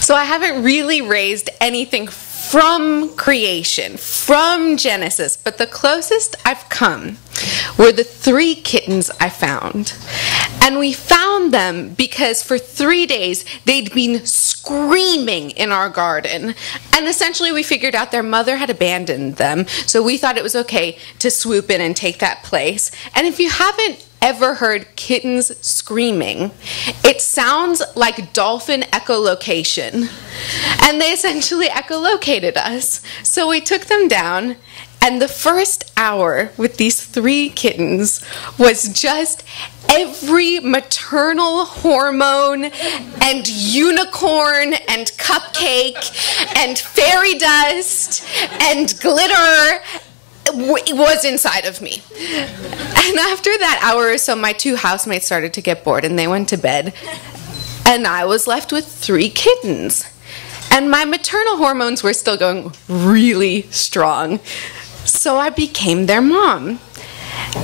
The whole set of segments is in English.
So I haven't really raised anything from creation, from Genesis, but the closest I've come were the 3 kittens I found. And we found them because for 3 days they'd been screaming in our garden. And essentially we figured out their mother had abandoned them, so we thought it was okay to swoop in and take that place. And if you haven't ever heard kittens screaming, it sounds like dolphin echolocation. And they essentially echolocated us. So we took them down, and the first hour with these 3 kittens was just every maternal hormone and unicorn and cupcake and fairy dust and glitter was inside of me. And after that hour or so, my 2 housemates started to get bored and they went to bed. And I was left with 3 kittens. And my maternal hormones were still going really strong. So I became their mom.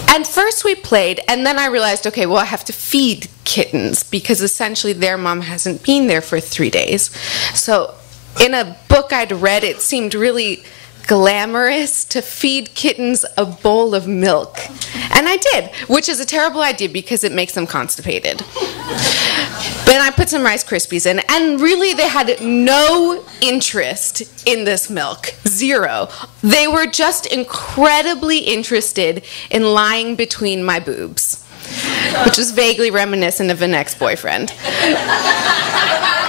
And first we played, and then I realized, okay, well, I have to feed kittens because essentially their mom hasn't been there for 3 days. So in a book I'd read, it seemed really glamorous to feed kittens a bowl of milk. And I did, which is a terrible idea because it makes them constipated. But I put some Rice Krispies in, and really they had no interest in this milk. 0. They were just incredibly interested in lying between my boobs, which was vaguely reminiscent of an ex-boyfriend.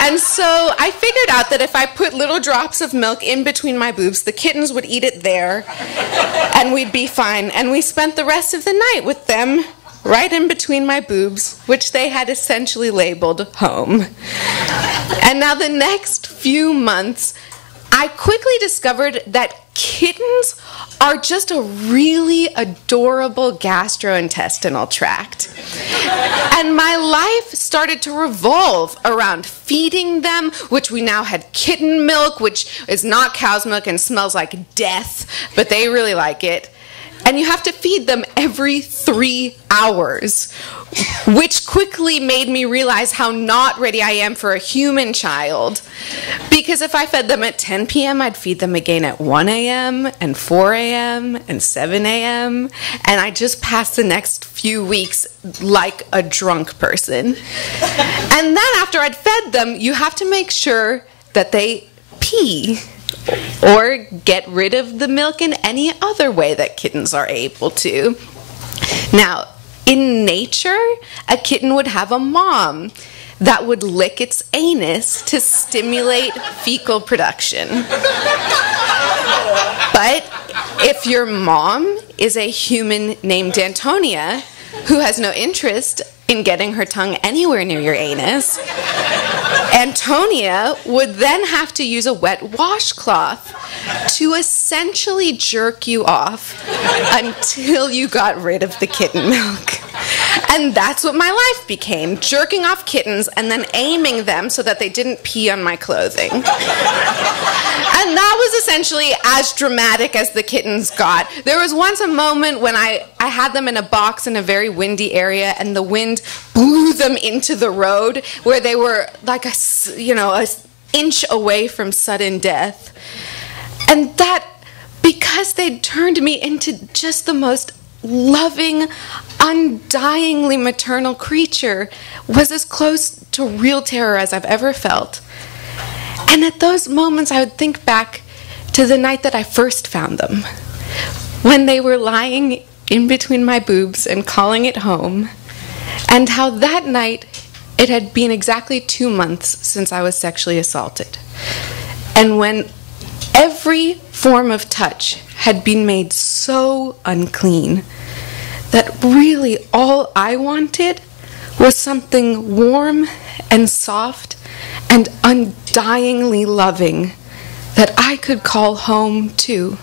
And so I figured out that if I put little drops of milk in between my boobs, the kittens would eat it there, and we'd be fine. And we spent the rest of the night with them right in between my boobs, which they had essentially labeled home. And now the next few months, I quickly discovered that kittens are just a really adorable gastrointestinal tract. And my life started to revolve around feeding them, which we now had kitten milk, which is not cow's milk and smells like death, but they really like it. And you have to feed them every 3 hours, which quickly made me realize how not ready I am for a human child. Because if I fed them at 10 p.m., I'd feed them again at 1 a.m. and 4 a.m. and 7 a.m. And I just passed the next few weeks like a drunk person. And then after I'd fed them, you have to make sure that they pee or get rid of the milk in any other way that kittens are able to. Now, in nature, a kitten would have a mom that would lick its anus to stimulate fecal production. But if your mom is a human named Antonia, who has no interest in getting her tongue anywhere near your anus, Antonia would then have to use a wet washcloth to essentially jerk you off until you got rid of the kitten milk. And that's what my life became, jerking off kittens and then aiming them so that they didn't pee on my clothing. And that was essentially as dramatic as the kittens got. There was once a moment when I had them in a box in a very windy area, and the wind blew them into the road where they were like an inch away from sudden death. And that, because they'd turned me into just the most loving, undyingly maternal creature, was as close to real terror as I've ever felt. And at those moments, I would think back to the night that I first found them, when they were lying in between my boobs and calling it home, and how that night it had been exactly 2 months since I was sexually assaulted. And when every form of touch had been made so unclean that really all I wanted was something warm and soft and undyingly loving that I could call home too.